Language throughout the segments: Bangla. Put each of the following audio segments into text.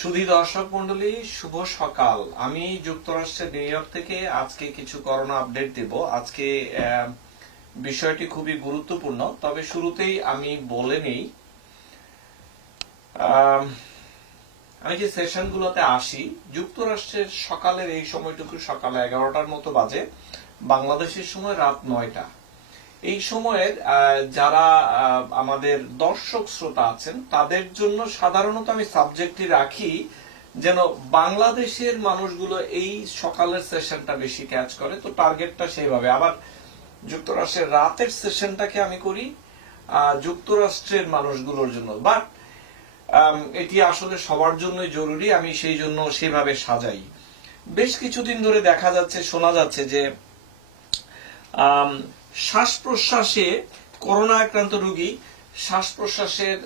সুধী দর্শক মন্ডলী, শুভ সকাল। আমি যুক্তরাষ্ট্রের নিউ ইয়র্ক থেকে আজকে কিছু করোনা আপডেট দেব। আজকে বিষয়টি খুবই গুরুত্বপূর্ণ, তবে শুরুতেই আমি বলে নেই, আমি যে সেশনগুলোতে আসি যুক্তরাষ্ট্রের সকালের এই সময়টুকু সকাল 11টার মতো বাজে, বাংলাদেশের সময় রাত 9টা। এই সময়ের যারা আমাদের দর্শক শ্রোতা আছেন তাদের জন্য সাধারণত আমি সাবজেক্টটি রাখি যেন বাংলাদেশের মানুষগুলো এই সকালের সেশনটা বেশি ক্যাচ করে, তো টার্গেটটা সেইভাবে। আবার যুক্তরাষ্ট্রের রাতের সেশনটাকে আমি করি যুক্তরাষ্ট্রের মানুষগুলোর জন্য, বাট এটি আসলে সবার জন্যই জরুরি, আমি সেই জন্য সেভাবে সাজাই। বেশ কিছুদিন ধরে দেখা যাচ্ছে, শোনা যাচ্ছে যে শ্বাস প্রশ্বাসে করোনা আক্রান্ত রোগী শ্বাস প্রশ্বাসের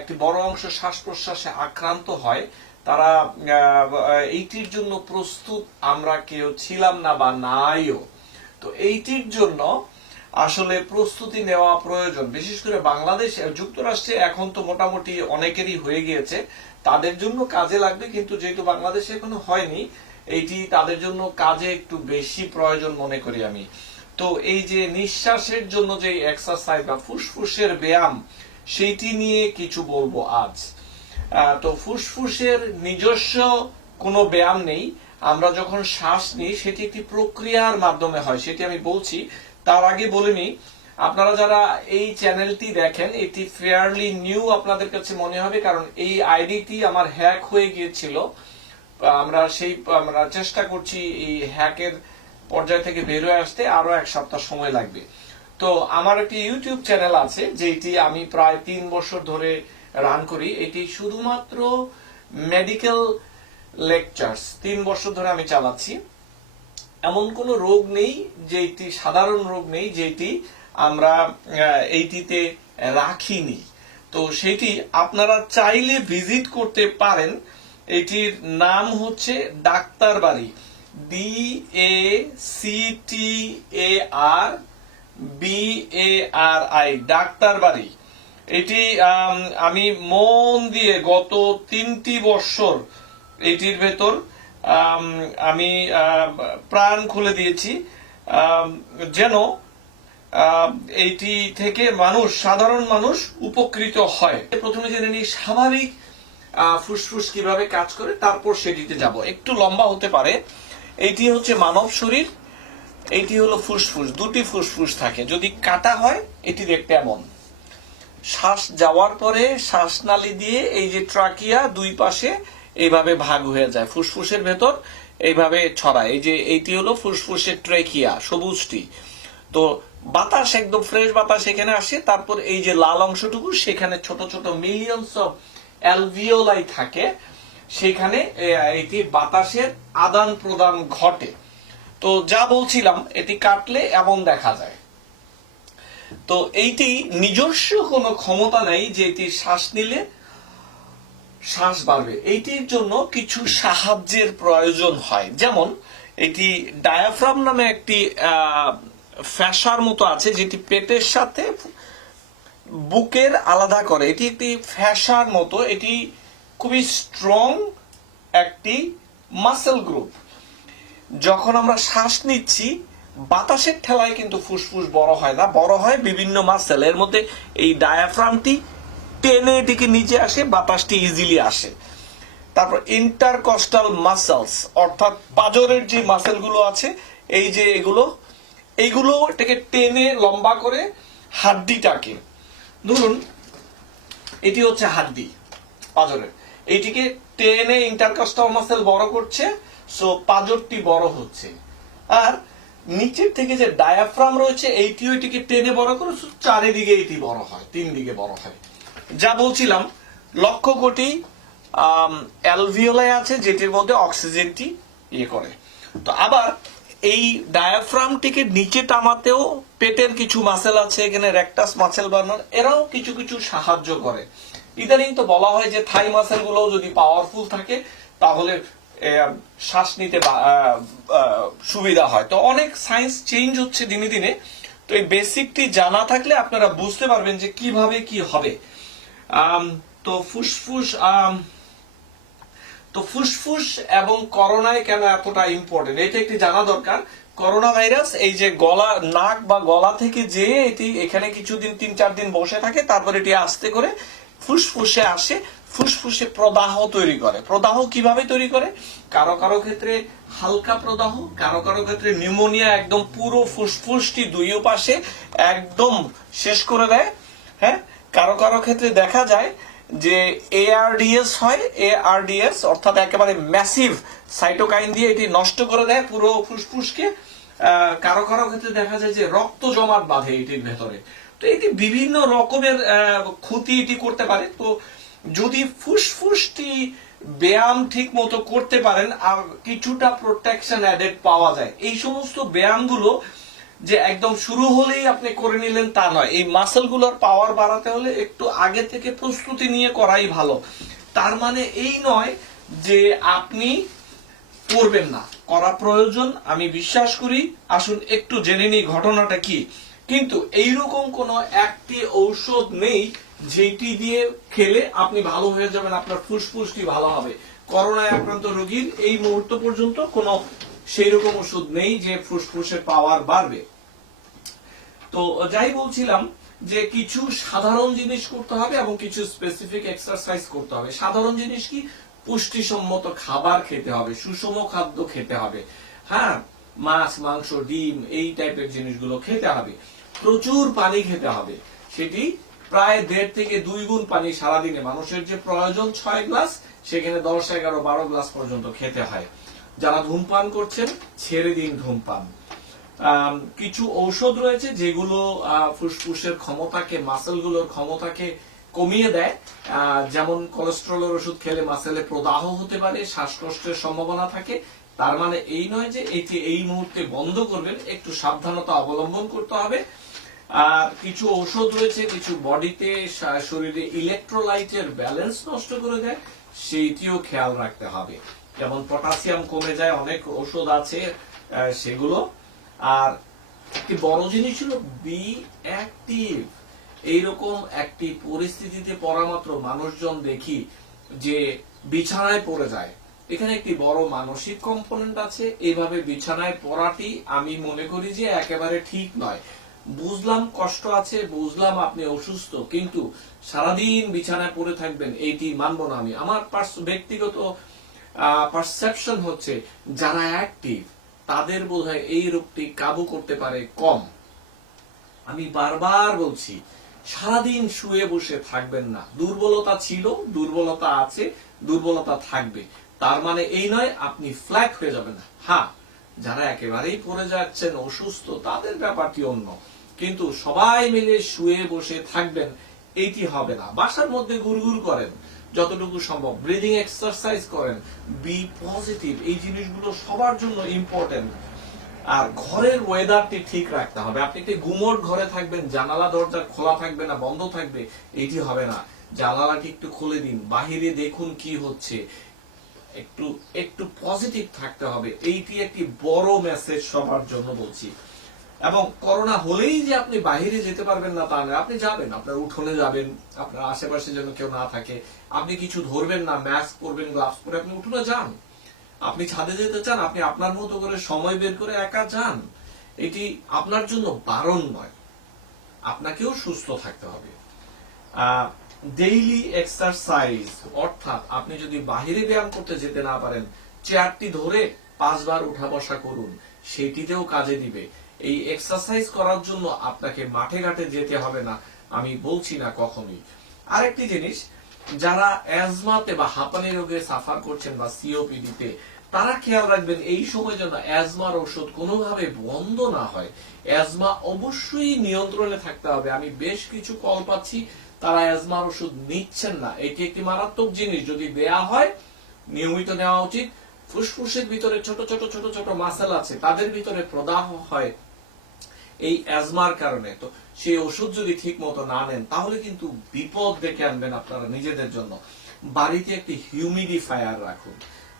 একটি বড় অংশ শ্বাস প্রশ্বাসে আক্রান্ত হয়, তারা এইটির জন্য প্রস্তুত আমরা কেউ ছিলাম না বা নাইও। তো এইটির জন্য আসলে প্রস্তুতি নেওয়া প্রয়োজন, বিশেষ করে বাংলাদেশ যুক্তরাষ্ট্রে এখন তো মোটামুটি অনেকেরই হয়ে গিয়েছে, তাদের জন্য কাজে লাগবে। কিন্তু যেহেতু বাংলাদেশে এখনো হয়নি, এইটি তাদের জন্য কাজে একটু বেশি প্রয়োজন মনে করি আমি। তো এই যে নিঃশ্বাসের জন্য যে এক্সারসাইজ বা ফুসফুসের ব্যায়াম, সেইটি নিয়ে কিছু বলবো আজ। তো ফুসফুসের নিজস্ব কোনো ব্যায়াম নেই, আমরা যখন শ্বাস নিই সেটি একটি প্রক্রিয়ার মাধ্যমে হয়, সেটি আমি বলছি। তার আগে বলে নিই, আপনারা যারা এই চ্যানেলটি দেখেন এটি ফেয়ারলি নিউ আপনাদের কাছে মনে হবে, কারণ এই আইডিটি আমার হ্যাক হয়ে গিয়েছিল। আমরা চেষ্টা করছি এই হ্যাকের পর্যায় থেকে বের হয়ে আসতে, আরো 1 সপ্তাহ সময় লাগবে। তো আমার একটি ইউটিউব চ্যানেল আছে যেটি আমি প্রায় 3 বছর ধরে রান করি। এটি শুধুমাত্র মেডিকেল লেকচারস 3 বছর ধরে আমি চালাচ্ছি। এমন কোনো রোগ নেই যেটি সাধারণ রোগ নেই যেটি আমরা এইটিতে রাখিনি। তো সেটি আপনারা চাইলে ভিজিট করতে পারেন। এটির নাম হচ্ছে ডাক্তার বাড়ি, DACTARBARI, ডাক্তার বাড়ি। এটি আমি মন দিয়ে গত 3টি বছর এটির ভেতর আমি প্রাণ খুলে দিয়েছি যেন এইটি থেকে সাধারণ মানুষ উপকৃত হয়। প্রথমে জেনে নিই স্বাভাবিক ফুসফুস কিভাবে কাজ করে, তারপর সেটিতে যাব। একটু লম্বা হতে পারে। এইটি হচ্ছে মানব শরীর, এইটি হলো ফুসফুস। 2টি ফুসফুস থাকে, যদি কাটা হয় এটি দেখতে এমন। শ্বাস যাওয়ার পরে শ্বাসনালী দিয়ে এই যে ট্রাকিয়া 2 পাশে এইভাবে ভাগ হয়ে যায়, ফুসফুসের ভেতর এইভাবে ছড়ায়। এই যে এইটি হলো ফুসফুসের ট্রাকিয়া, সবুজটি। তো বাতাস, একদম ফ্রেশ বাতাস এখানে আসে, তারপর এই যে লাল অংশটুকু, সেখানে ছোট ছোট মিলিয়নস অফ অ্যালভিওলাই থাকে, সেখানে এটি বাতাসের আদান প্রদান ঘটে। তো যা বলছিলাম, এটি কাটলে এমন দেখা যায়। তো এইটি নিজস্ব কোনো ক্ষমতা নেই যে এটি শ্বাস নিলে শ্বাস বাড়বে। এইটির জন্য কিছু সাহায্যের প্রয়োজন হয়, যেমন এটি ডায়াফ্রাম নামে একটি ফ্যাসার মতো আছে যেটি পেটের সাথে বুকের আলাদা করে। এটি একটি ফ্যাসার মতো, এটি খুবই স্ট্রং একটি মাসেল গ্রুপ। যখন আমরা শ্বাস নিচ্ছি বাতাসের ঠেলায় কিন্তু ফুসফুস বড় হয় না, বড় হয় বিভিন্ন মাসেল। এর মধ্যে এই ডায়াফ্রামটি টেনে এটিকে নিচে আসে, বাতাসটি ইজিলি আসে। তারপর ইন্টারকস্টাল মাসেলস, অর্থাৎ পাঁজরের যে মাসেলগুলো আছে, এই যে এইগুলো এটাকে টেনে লম্বা করে হাড্ডিটাকে, ধরুন এটি হচ্ছে হাড্ডি পাঁজরের, এইটিকে টেনে ইন্টারকস্টাল মাসেল বড় করছে, সো পাঁজরটি বড় হচ্ছে। আর নিচের থেকে যে ডায়াফ্রাম রয়েছে এইটিও এটিকে টেনে বড় করে, চারিদিকে এটি বড় হয়, 3 দিকে বড় হয়। যা বলছিলাম, লক্ষ কোটি অ্যালভিওলাই আছে যেটির মধ্যে অক্সিজেনটি করে। তো আবার এই ডায়াফ্রামটিকে নিচে টামাতেও পেটের কিছু মাসেল আছে, এখানে রেকটাস মাসেল বানানোর, এরাও কিছু কিছু সাহায্য করে। ইদানিং তো বলা হয় যে থাই মাসেল গুলো যদি পাওয়ারফুল থাকে তাহলে শ্বাস নিতে সুবিধা হয়। তো অনেক সায়েন্স চেঞ্জ হচ্ছে দিনে দিনে। তো এই বেসিকটি জানা থাকলে আপনারা বুঝতে পারবেন যে কিভাবে কি হবে। তো ফুসফুস তো ফুসফুস এবং করোনায় কেন এতটা ইম্পর্টেন্ট এটা একটি জানা দরকার। করোনা ভাইরাস এই যে গলা, নাক বা গলা থেকে যে এটি এখানে কিছুদিন 3-4 দিন বসে থাকে, তারপর এটি আস্তে করে ফুসফুসে আসে, ফুসফুসে প্রদাহ তৈরি করে। প্রদাহ কিভাবে তৈরি করে? কারো কারো ক্ষেত্রে হালকা প্রদাহ, কারো কারো ক্ষেত্রে নিউমোনিয়া একদম পুরো ফুসফুসটি দুই পাশে একদম শেষ করে দেয়। হ্যাঁ, কারো কারো ক্ষেত্রে দেখা যায় যে এআরডিএস হয়, এআরডিএস অর্থাৎ একেবারে ম্যাসিভ সাইটোকাইন দিয়ে এটি নষ্ট করে দেয় পুরো ফুসফুসকে। কারো কারো ক্ষেত্রে দেখা যায় যে রক্ত জমাট বাঁধে এটির ভেতরে। তো এটি বিভিন্ন রকমের ক্ষতি এটি করতে পারে। তো যদি ফুসফুসটি ব্যায়াম ঠিক মতো করতে পারেন আর কিছুটা প্রোটেকশন অ্যাডেড পাওয়া যায়, এই সমস্ত ব্যায়ামগুলো যে একদম শুরু হলেই আপনি করে নিলেন তা নয়। এই মাসেলগুলোর পাওয়ার বাড়াতে হলে একটু আগে থেকে প্রস্তুতি নিয়ে করাই ভালো। তার মানে এই নয় যে আপনি করবেন না, করা প্রয়োজন, আমি বিশ্বাস করি। আসুন একটু জেনে নিই ঘটনাটা কি। কিন্তু এইরকম কোনো একটি ঔষধ নেই যেটি দিয়ে খেলে আপনি ভালো হয়ে যাবেন, আপনার ফুসফুসটি ভালো হবে। করোনায় আক্রান্ত রোগীর এই মুহূর্ত পর্যন্ত কোনো সেই রকম ওষুধ নেই যে ফুসফুসের পাওয়ার বাড়বে। তো যাই বলছিলাম যে কিছু সাধারণ জিনিস করতে হবে এবং কিছু স্পেসিফিক এক্সারসাইজ করতে হবে। সাধারণ জিনিস কি? পুষ্টিসম্মত খাবার খেতে হবে, সুষম খাদ্য খেতে হবে। হ্যাঁ, মাছ, মাংস, ডিম এই টাইপের জিনিসগুলো খেতে হবে। প্রচুর পানি খেতে হবে, সেটি প্রায় 1.5 থেকে 2 গুণ পানি সারাদিনে। মানুষের যে প্রয়োজন 6 গ্লাস, সেখানে 10, 11, 12 গ্লাস পর্যন্ত খেতে হয়। যারা ধূমপান করছেন ছেড়ে দিন ধূমপান। কিছু ঔষধ রয়েছে যেগুলো ফুসফুসের ক্ষমতাকে, মাসেলগুলোর ক্ষমতাকে কমিয়ে দেয়। যেমন কোলেস্টেরলের ওষুধ খেলে মাসেলে প্রদাহ হতে পারে, শ্বাসকষ্টের সম্ভাবনা থাকে। তার মানে এই নয় যে এটি এই মুহূর্তে বন্ধ করবেন, একটু সাবধানতা অবলম্বন করতে হবে। আর কিছু ঔষধ রয়েছে কিছু বডিতে, শরীরে ইলেকট্রোলাইটের ব্যালেন্স নষ্ট করে দেয়, সেইটিও খেয়াল রাখতে হবে। যেমন পটাশিয়াম কমে যায়, অনেক ঔষধ আছে সেগুলো। আর একটি বড় জিনিস হলো বি অ্যাক্টিভ। এইরকম একটি পরিস্থিতিতে পড়া মাত্র মানুষজন দেখি যে বিছানায় পড়ে যায়। এখানে একটি বড় মানসিক কম্পোনেন্ট আছে। এইভাবে বিছানায় পড়াটি আমি মনে করি যে একেবারে ঠিক নয়। বুঝলাম কষ্ট আছে, বুঝলাম আপনি অসুস্থ, কিন্তু সারাদিন বিছানায় পড়ে থাকবেন এইটি মানব না আমি। আমার ব্যক্তিগত পারসেপশন হচ্ছে যারা অ্যাক্টিভ তাদের বোধহয় এই রোগটি কাবু করতে পারে কম। আমি বারবার বলছি সারাদিন শুয়ে বসে থাকবেন না। দুর্বলতা ছিল, দুর্বলতা আছে, দুর্বলতা থাকবে। তার মানে এই নয় আপনি ফ্ল্যাট হয়ে যাবেন। হ্যাঁ, যারা একেবারেই পড়ে যাচ্ছেন অসুস্থ তাদের ব্যাপারটি অন্য, কিন্তু সবাই মিলে শুয়ে বসে থাকবেন এইটি হবে না। বাসার মধ্যে গুড়গুড় করেন যতটুকু সম্ভব, ব্রিদিং এক্সারসাইজ করেন, বি পজিটিভ। এই জিনিসগুলো সবার জন্য ইম্পর্টেন্ট। আর ঘরের ওয়েদারটি ঠিক রাখতে হবে। আপনি একটি গুমোট ঘরে থাকবেন, জানালা দরজা খোলা থাকবে না, বন্ধ থাকবে, এটি হবে না। জানালাটি একটু খুলে দিন, বাহিরে দেখুন কি হচ্ছে, একটু একটু পজিটিভ থাকতে হবে। এইটি একটি বড় মেসেজ সবার জন্য বলছি। এবং করোনা হলেই যে আপনি বাহিরে যেতে পারবেন না তা নয়, আপনি যাবেন, আপনার উঠোনে যাবেন, আপনার আশেপাশে যেন কেউ না থাকে, আপনি কিছু ধরবেন না, মাস্ক পরবেন, গ্লাভস পরে আপনি উঠোনে যান। আপনি ছাদে যেতে চান, আপনি আপনার মতো করে সময় বের করে একা যান। এটি আপনার জন্য বারণ নয়, আপনাকেও সুস্থ থাকতে হবে। ডেইলি এক্সারসাইজ, অর্থাৎ আপনি যদি বাহিরে ব্যায়াম করতে যেতে না পারেন, চেয়ারটি ধরে 5 বার উঠা বসা করুন, সেটিতেও কাজে দিবে। এই এক্সারসাইজ করার জন্য আপনাকে মাঠে ঘাটে যেতে হবে না, আমি বলছি না কখনোই। আরেকটি জিনিস, যারা অ্যাজমাতে বা হাঁপানি রোগে সাফার করছেন বা সিওপিডিতে, তারা খেয়াল রাখবেন এই সময় যেন অ্যাজমার ওষুধ কোনোভাবে বন্ধ না হয়। অ্যাজমা অবশ্যই নিয়ন্ত্রণে থাকতে হবে। আমি বেশ কিছু কল পাচ্ছি তারা অ্যাজমার ওষুধ নিচ্ছেন না। এটি একটি মারাত্মক জিনিস, যদি দেয়া হয় নিয়মিত নেওয়া উচিত। ফুসফুসের ভিতরে ছোট ছোট ছোট ছোট মাসেল আছে, তাদের ভিতরে প্রদাহ হয় এই অ্যাজমার কারণে। তো সেই ওষুধ যদি ঠিক মতো না নেন তাহলে কিন্তু বিপদ ডেকে আনবেন আপনারা নিজেদের জন্য। বাড়িতে একটি হিউমিডিফায়ার রাখুন।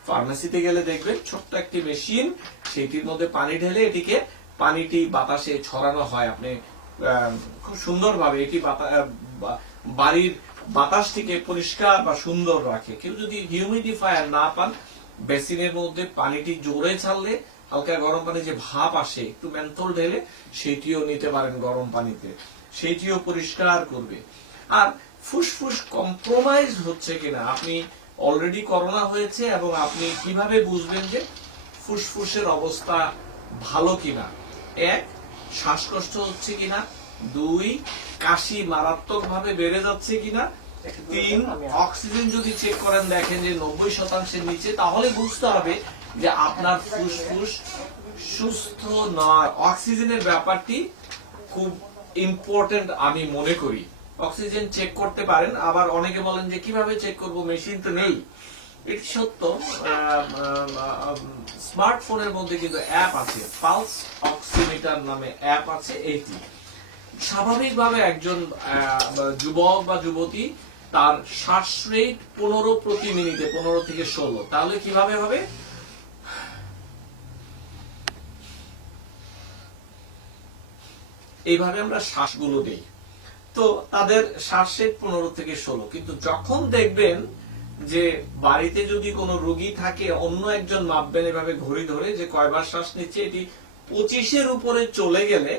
ফার্মেসিতে গেলে দেখবেন ছোট্ট একটি মেশিন, সেটির মধ্যে পানি ঢেলে এটিকে পানিটি বাতাসে ছড়ানো হয়। আপনি খুব সুন্দরভাবে এটি বাড়ির বাতাসটিকে পরিষ্কার বা সুন্দর রাখে। কেউ যদি হিউমিডিফায়ার না পান, বেসিনের মধ্যে পানিটি জোরে ছাড়লে হালকা গরম পানি যে ভাপ আসে, একটু মেন্থল ঢেলে সেটিও নিতে পারেন গরম পানিতে, সেটিও পরিষ্কার করবে। আর ফুসফুস কম্প্রোমাইজ হচ্ছে কিনা, আপনি অলরেডি করোনা হয়েছে এবং আপনি কিভাবে বুঝবেন যে ফুসফুসের অবস্থা ভালো কিনা? এক, শ্বাসকষ্ট হচ্ছে কিনা, দুই, কাশি মারাত্মক ভাবে বেড়ে যাচ্ছে কিনা, তিন, অক্সিজেন যদি চেক করেন দেখেন যে 90% নিচে, তাহলে বুঝতে হবে যে আপনার ফুসফুস সুস্থ নয়। অক্সিজেনের ব্যাপারটি খুব ইম্পর্টেন্ট আমি মনে করি। অক্সিজেন চেক করতে পারেন। আবার অনেকে বলেন যে কিভাবে চেক করব, মেশিন তো নেই। এটি সত্য, স্মার্টফোনের মধ্যে কিন্তু অ্যাপ আছে, পালস অক্সিমিটার নামে অ্যাপ আছে। এইটি স্বাভাবিকভাবে একজন যুবক বা যুবতী তার শ্বাস রেট 15 প্রতি মিনিটে, 15 থেকে 16, তাহলে কিভাবে হবে? এইভাবে আমরা শ্বাসগুলো দেই, তো তাদের শ্বাস রেট 15 থেকে 16। কিন্তু যখন দেখবেন যে বাড়িতে যদি কোনো রোগী থাকে, অন্য একজন মাপবেন এভাবে ঘড়ি ধরে যে কয়বার শ্বাস নিচ্ছে, এটি 25-এর উপরে চলে গেলে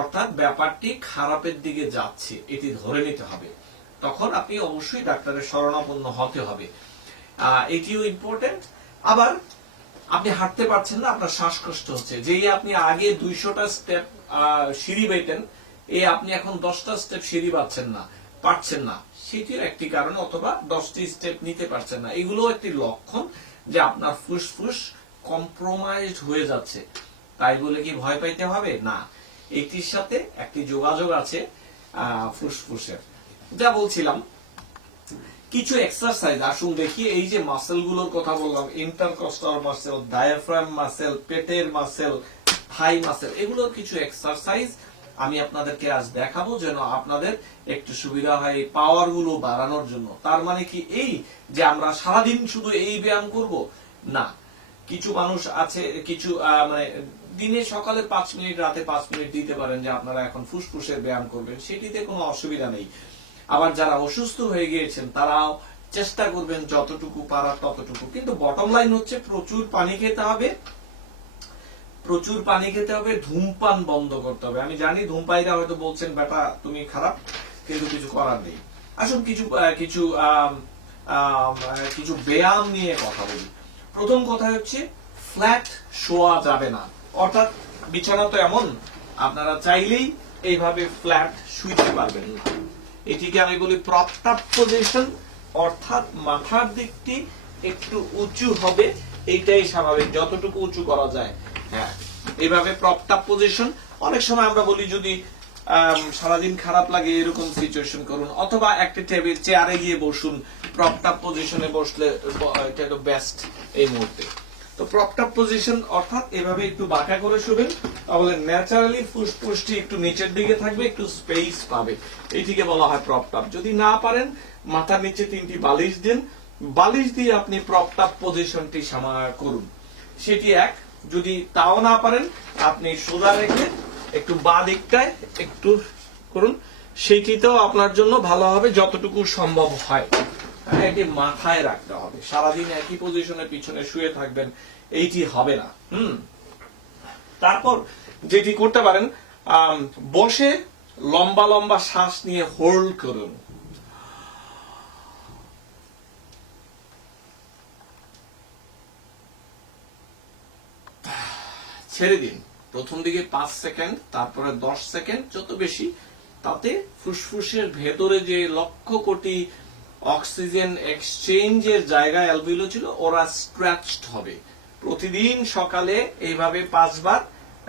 অর্থাৎ ব্যাপারটি খারাপের দিকে যাচ্ছে, এটি ধরে নিতে হবে। তখন আপনি অবশ্যই ডাক্তারের শরণাপন্ন হতে হবে। এটিও ইম্পর্টেন্ট। আবার আপনি হাঁটতে পারছেন না, আপনার শ্বাসকষ্ট হচ্ছে, যেই আপনি আগে 200টা স্টেপ সিঁড়ি বাইতেন, আপনি এখন 10টা স্টেপ সিঁড়ি পাচ্ছেন না, সেটিও একটি কারণ। অথবা 10টি স্টেপ নিতে পারছেন না, এগুলো একটি লক্ষণ যে আপনার ফুসফুস কম্প্রোমাইজড হয়ে যাচ্ছে। তাই বলে কি ভয় পাইতে হবে? না, এটির সাথে একটি যোগাযোগ আছে ফুসফুসের। যা বলছিলাম, কিছু এক্সারসাইজ আসুন দেখি। এই যে মাসেল গুলোর কথা বললাম, ইন্টারকস্টাল মাসেল, ডায়াফ্রাম মাসেল, পেটের মাসেল, থাই মাসেল, এগুলোর কিছু এক্সারসাইজ আমি আপনাদেরকে আজ দেখাবো, যেন আপনাদের একটু সুবিধা হয় এই পাওয়ার গুলো বাড়ানোর জন্য। তার মানে কি এই যে আমরা সারাদিন শুধু এই ব্যায়াম করব? না, কিছু মানুষ আছে, কিছু মানে দিনে সকালে 5 মিনিট, রাতে 5 মিনিট দিতে পারেন যে আপনারা এখন ফুসফুসের ব্যায়াম করবেন, সেটিতে কোনো অসুবিধা নেই। আবার যারা অসুস্থ হয়ে গিয়েছেন তারাও চেষ্টা করবেন যতটুকু পারার ততটুকু। কিন্তু বটম লাইন হচ্ছে প্রচুর পানি খেতে হবে, প্রচুর পানি খেতে হবে, ধূমপান বন্ধ করতে হবে। আমি জানি ধূমপায়ীরা হয়তো বলছেন বেটা তুমি খারাপ, কিন্তু কিছু করার নেই। আসুন কিছু কিছু কিছু ব্যায়াম নিয়ে কথা বলি। প্রথম কথা হচ্ছে ফ্ল্যাট শোয়া যাবে না, অর্থাৎ বিছানা তো এমন আপনারা চাইলেই এইভাবে ফ্ল্যাট শুইতে পারবেন না। এটিকে আমি বলি প্রপড আপ পজিশন, অর্থাৎ মাথার দিকটি একটু উঁচু হবে, এইটাই স্বাভাবিক, যতটুকু উঁচু করা যায়। হ্যাঁ, এইভাবে প্রপড আপ পজিশন। অনেক সময় আমরা বলি যদি সারাদিন খারাপ লাগে এরকম সিচুয়েশন করুন, অথবা একটা টেবিল চেয়ারে গিয়ে বসুন, প্রপড আপ পজিশনে বসলে এটা তো বেস্ট এই মুহূর্তে। তো প্রপড আপ পজিশন অর্থাৎ এভাবে একটু বাঁকা করে শুবেন, তাহলে ন্যাচারালি ফুসফুসটি একটু নিচের দিকে থাকবে, একটু স্পেস পাবে, এইটিকে বলা হয় প্রপড আপ। যদি না পারেন মাথার নিচে 3টি বালিশ দিন, বালিশ দিয়ে আপনি প্রপড আপ পজিশনটি করুন, সেটি এক। যদি তাও না পারেন আপনি সোজা রেখে একটু বাঁ দিকটায় একটু করুন, সেটিতেও আপনার জন্য ভালো হবে যতটুকু সম্ভব হয়। এটি মাথায় রাখতে হবে, সারাদিন একই পজিশনে পিছনে শুয়ে থাকবেন, এইটি হবে না। তারপর যেটি করতে পারেন, বসে লম্বা লম্বা শ্বাস নিয়ে হোল্ড করুন। ছেড়ে দিন, প্রথম দিকে 5 সেকেন্ড, তারপরে 10 সেকেন্ড, যত বেশি তাতে ফুসফুসের ভেতরে যে লক্ষ কোটি অক্সিজেন এক্সচেঞ্জের জায়গা অ্যালভিওল ছিল, ওরা স্ট্রেচড হবে। প্রতিদিন সকালে এইভাবে 5 বার,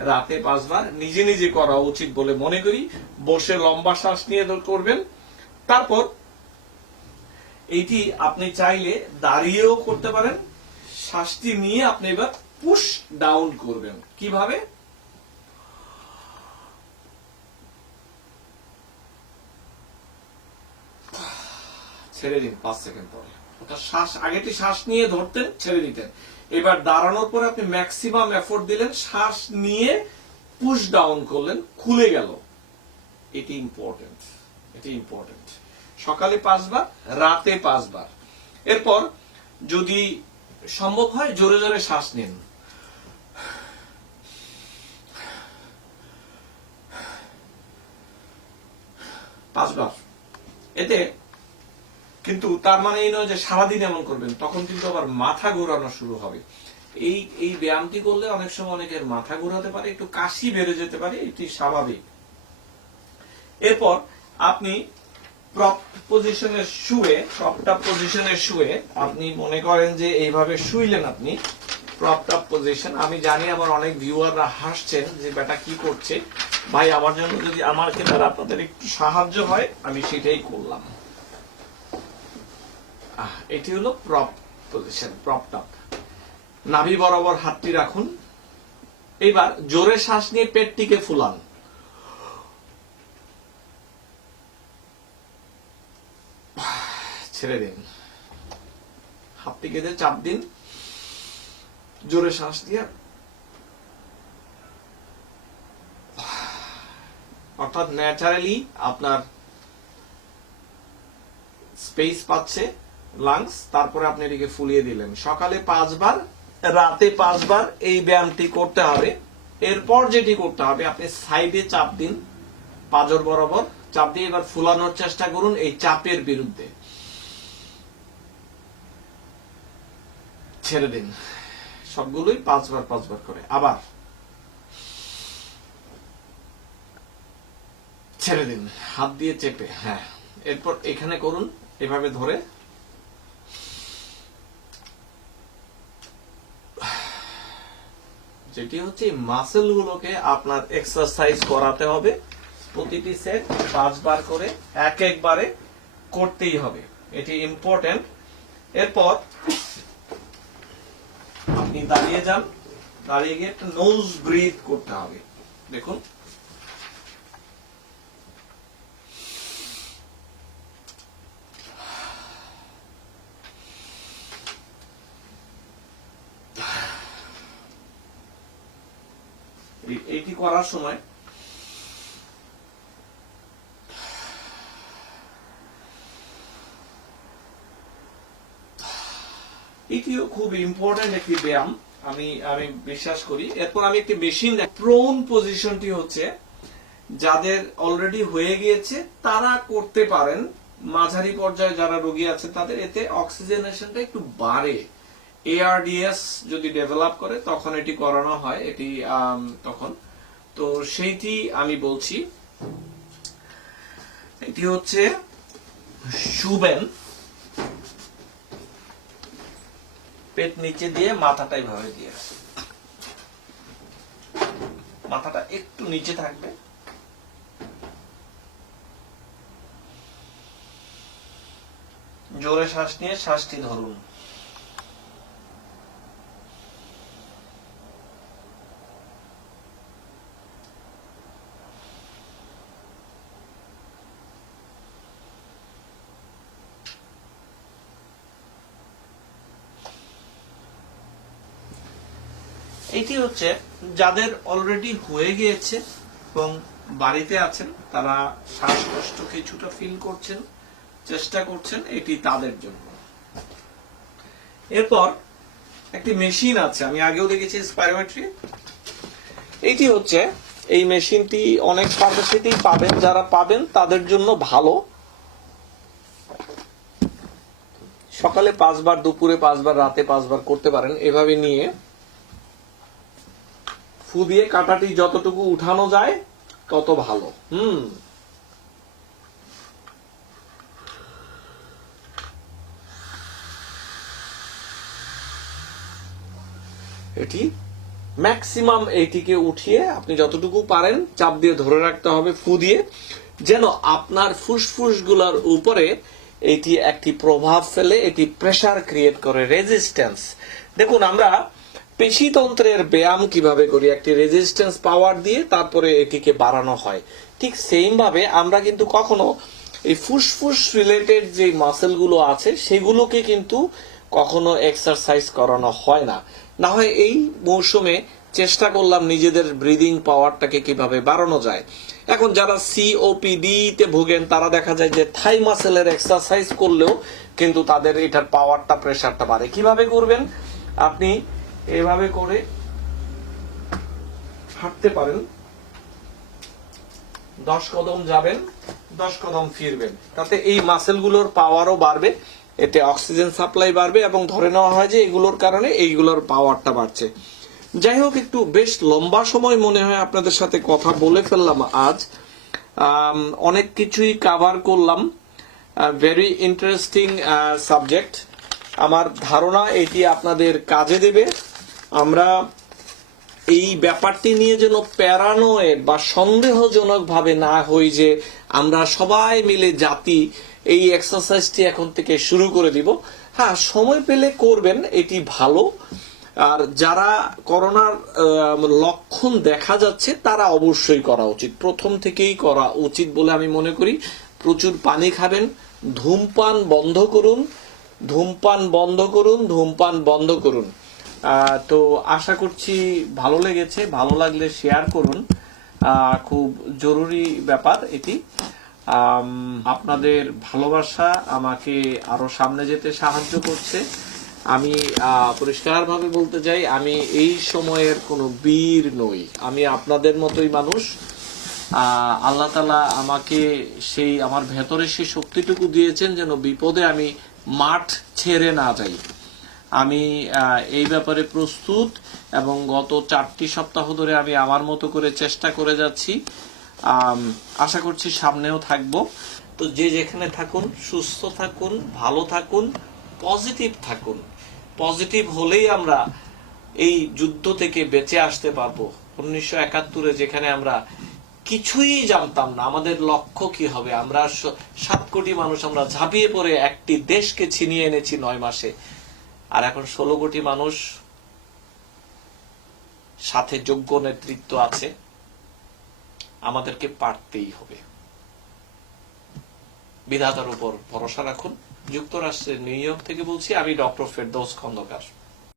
রাতে 5 বার নিজে নিজে করা উচিত বলে মনে করি। বসে লম্বা শ্বাস নিয়ে করবেন। তারপর এইটি আপনি চাইলে দাঁড়িয়েও করতে পারেন। শ্বাসটি নিয়ে আপনি এবার পুশ ডাউন করবেন। কিভাবে? ছেড়ে দিন 5 সেকেন্ড পরে। শ্বাস আগেটি শ্বাস নিয়ে ধরতেন, ছেড়ে দিতেন। এবার দাঁড়ানোর পরে আপনি ম্যাক্সিমাম এফোর্ট দিলেন, শ্বাস নিয়ে পুশ ডাউন করলেন, খুলে গেল। এটি ইম্পর্টেন্ট, এটি ইম্পর্টেন্ট। সকালে 5 বার, রাতে 5 বার। এরপর যদি সম্ভব হয় জোরে জোরে শ্বাস নিন। পাঁচবার। এতে কিন্তু তার মানে এই নয় যে সারাদিন এমন করবেন, তখন কিন্তু আবার মাথা ঘোরানো শুরু হবে। এই ব্যায়ামটি করলে অনেক সময় অনেকের মাথা ঘোরাতে পারে, একটু কাশি বেড়ে যেতে পারে, এটি স্বাভাবিক। এরপর আপনি প্রপ পজিশনে শুয়ে আপনি মনে করেন যে এইভাবে শুইলেন আপনি প্রপটপ পজিশন। আমি জানি আমার অনেক ভিউয়াররা হাসছেন যে বেটা কি করছে ভাই, আমার জন্য যদি আমার ক্ষেত্রে আপনাদের একটু সাহায্য হয় আমি সেটাই করলাম। এটি হলো প্রপ পজিশন, প্রপটপ। নাভি বরাবর হাতটি রাখুন। এবার জোরে শ্বাস নিয়ে পেটটিকে ফুলান। ছেড়ে দিন। হাতটি কেঁদে চাপ দিন। জোরে শ্বাস দিয়ে, অর্থাৎ ন্যাচারালি আপনার স্পেস পাচ্ছে লাংস, তারপরে আপনি এটিকে ফুলিয়ে দিলেন। সকালে 5 বার, রাতে 5 বার এই ব্যায়ামটি করতে হবে। এরপর যেটি করতে হবে, আপনি সাইডে চাপ দিন, পাঁজর বরাবর চাপ দিয়ে এবার ফুলানোর চেষ্টা করুন এই চাপের বিরুদ্ধে। ছেড়ে দিন। সবগুলোই 5 বার 5 বার করে। আবার ছেড়ে দিন, হাত দিয়ে চেপে। হ্যাঁ, এরপর এখানে করুন এভাবে ধরে। যেটি হচ্ছে মাসেল গুলোকে আপনার এক্সারসাইজ করাতে হবে। প্রতিটি সেট 5 বার করে এক একবারে করতেই হবে, এটি ইম্পর্টেন্ট। এরপর আপনি দাঁড়িয়ে যান, দাঁড়িয়ে গিয়ে একটা নোজ ব্রিথ করতে হবে। দেখুন, এইটি করার সময় এটিও খুব ইম্পর্টেন্ট একটি ব্যায়াম, আমি বিশ্বাস করি। এরপর আমি একটি মেশিন, প্রোন পজিশনটি হচ্ছে যাদের অলরেডি হয়ে গিয়েছে তারা করতে পারেন, মাঝারি পর্যায়ে যারা রোগী আছে তাদের, এতে অক্সিজেনেশনটা একটু বাড়ে। ARDS যদি ডেভেলপ করে তখন এটি করানো হয়, এটি তখন তো সেইটি আমি বলছি। এটি হচ্ছে শুবেন, পেট নিচে দিয়ে মাথাটা এইভাবে দিয়ে, মাথাটা একটু নিচে থাকবে। জোরে শ্বাস নিয়ে শ্বাসটি ধরুন। এটি হচ্ছে যাদের অলরেডি হয়ে গিয়েছে এবং বাড়িতে আছেন, তারা শ্বাসকষ্ট কিছুটা ফিল করছেন, চেষ্টা করছেন, এটি তাদের জন্য। এরপর একটি মেশিন আছে, আমি আগেও দেখেছি স্পাইরোমেট্রি। এইটি হচ্ছে, এই মেশিনটি অনেক ফার্মেসিতেই পাবেন, যারা পাবেন তাদের জন্য ভালো। সকালে 5 বার, দুপুরে 5 বার, রাতে 5 বার করতে পারেন। এভাবে নিয়ে ফু দিয়ে কাঁটাটি যতটুকু উঠানো যায় তত ভালো। এটি ম্যাক্সিমাম, এইটিকে উঠিয়ে আপনি যতটুকু পারেন চাপ দিয়ে ধরে রাখতে হবে ফু দিয়ে, যেন আপনার ফুসফুস গুলার উপরে এটি একটি প্রভাব ফেলে, এটি প্রেসার ক্রিয়েট করে, রেজিস্ট্যান্স। দেখুন, আমরা পেশিতন্ত্রের ব্যায়াম কিভাবে করি, একটি রেজিস্ট্যান্স পাওয়ার দিয়ে তারপরে এটিকে বাড়ানো হয়। ঠিক সেম ভাবে আমরা কিন্তু কখনো এই ফুসফুস রিলেটেড যে মাসেল গুলো আছে সেগুলোকে কিন্তু কখনো এক্সারসাইজ করানো হয় না। না হয় এই মৌসুমে চেষ্টা করলাম নিজেদের ব্রিদিং পাওয়ারটাকে কিভাবে বাড়ানো যায়। এখন যারা সিওপিডি তে ভোগেন তারা দেখা যায় যে থাই মাসেলের এক্সারসাইজ করলেও কিন্তু তাদের এটার পাওয়ারটা, প্রেসারটা বাড়ে। কিভাবে করবেন? আপনি এভাবে করে হাঁটতে পারেন, 10 কদম যাবেন, 10 কদম ফিরবেন, তাতে এই মাসেলগুলোর পাওয়ারও বাড়বে, এতে অক্সিজেন সাপ্লাই বাড়বে এবং ধরে নেওয়া হয় যে এগুলোর কারণে এইগুলোর পাওয়ারটা বাড়ছে। যাই হোক, একটু বেশ লম্বা সময় মনে হয় আপনাদের সাথে কথা বলে ফেললাম আজ। অনেক কিছুই কাভার করলাম, ভেরি ইন্টারেস্টিং সাবজেক্ট। আমার ধারণা এটি আপনাদের কাজে দেবে। আমরা এই ব্যাপারটি নিয়ে যেন প্যারানয়েড বা সন্দেহজনক ভাবে না হই যে আমরা সবাই মিলে জাতি এই এক্সারসাইজটি এখন থেকে শুরু করে দিব। হ্যাঁ, সময় পেলে করবেন, এটি ভালো। আর যারা করোনার লক্ষণ দেখা যাচ্ছে তারা অবশ্যই করা উচিত, প্রথম থেকেই করা উচিত বলে আমি মনে করি। প্রচুর পানি খাবেন, ধূমপান বন্ধ করুন, ধূমপান বন্ধ করুন, ধূমপান বন্ধ করুন। তো আশা করছি ভালো লেগেছে। ভালো লাগলে শেয়ার করুন, খুব জরুরি ব্যাপার এটি। আপনাদের ভালোবাসা আমাকে আরো সামনে যেতে সাহায্য করছে। আমি পরিষ্কারভাবে বলতে চাই, আমি এই সময়ের কোনো বীর নই, আমি আপনাদের মতোই মানুষ। আল্লাহ তাআলা আমাকে সেই আমার ভেতরে সেই শক্তিটুকু দিয়েছেন যেন বিপদে আমি মাঠ ছেড়ে না যাই। আমি এই ব্যাপারে প্রস্তুত এবং গত 4টি সপ্তাহ ধরে আমি আমার মতো করে চেষ্টা করে যাচ্ছি। আশা করছি সামনেও থাকবো। তো যে যেখানে থাকুন, সুস্থ থাকুন, ভালো থাকুন, পজিটিভ থাকুন। পজিটিভ হলেই আমরা এই যুদ্ধ থেকে বেঁচে আসতে পারবো। 1971-এ যেখানে আমরা কিছুই জানতাম না আমাদের লক্ষ্য কি হবে, আমরা 7 কোটি মানুষ আমরা ঝাঁপিয়ে পড়ে একটি দেশকে ছিনিয়ে এনেছি 9 মাসে। আর এখন 16 কোটি মানুষ, সাথে যোগ্য নেতৃত্ব আছে। আমাদেরকে পারতেই হবে। বিধাতার উপর ভরসা রাখুন। যুক্তরাষ্ট্রের নিউ ইয়র্ক থেকে বলছি, আমি ডক্টর ফেরদৌস খন্দকার।